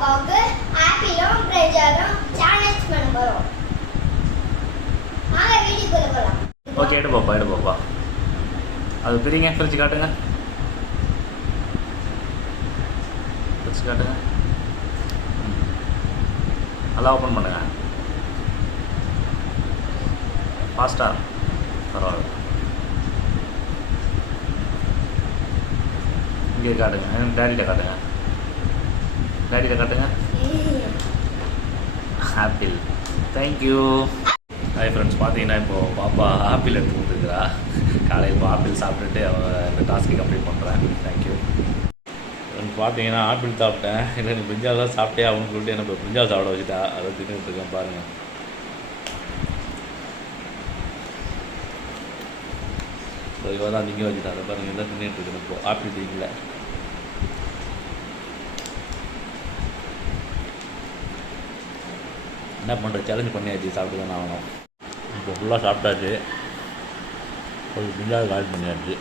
பாப்பாவுக்கு ஆப்பிளும் பிரேஜரும் சேலஞ்ச் பண்ண போறோம். வாங்க வீடியோக்குள்ள போலாம். ஓகே, எடு பாப்பா. அது பிரிங்க, ஃப்ரிட்ஜ் காட்டுங்க. ஃப்ரிட்ஜ் காட்டுங்க. நல்லா ஓப்பன் பண்ணுங்க. ஃபாஸ்ட்டாக பரவாயில்ல. இங்கே காட்டுங்க, டேடிகிட்ட காட்டுங்க. ஆப்பிள். தேங்க்யூ. ஹாய் ஃப்ரெண்ட்ஸ், பார்த்தீங்கன்னா இப்போது பாப்பா ஆப்பிள் எடுத்து கொடுத்துருக்குறா. காலையில் இப்போ ஆப்பிள் சாப்பிட்டுட்டு அவள் இந்த டாஸ்க்கு கம்ப்ளீட் பண்ணுறேன். தேங்க்யூ. பார்த்தீங்கன்னா ஆப்பிள் சாப்பிட்டேன். இல்லை நீ பிரிஞ்சால் தான் சாப்பிட்டே அவனுக்கு சொல்லிட்டு எனக்கு இப்போ பிரிஞ்சால் சாப்பிட வச்சுட்டா. அதை தின்னுட்டு இருக்கேன் பாருங்கள். இவ தான் திங்க வச்சுட்டா. அதை பாருங்கள், இதான் தின்னுட்டு இருக்கேன் இப்போது ஆப்பிள் திங்கல. என்ன பண்ணுற, சேலஞ்ச் பண்ணியாச்சு, சாப்பிட்டு தானே ஆகணும். இப்போ ஃபுல்லாக சாப்பிட்டாச்சு. ஒரு பிஞ்சாவது கால் பண்ணியாச்சு.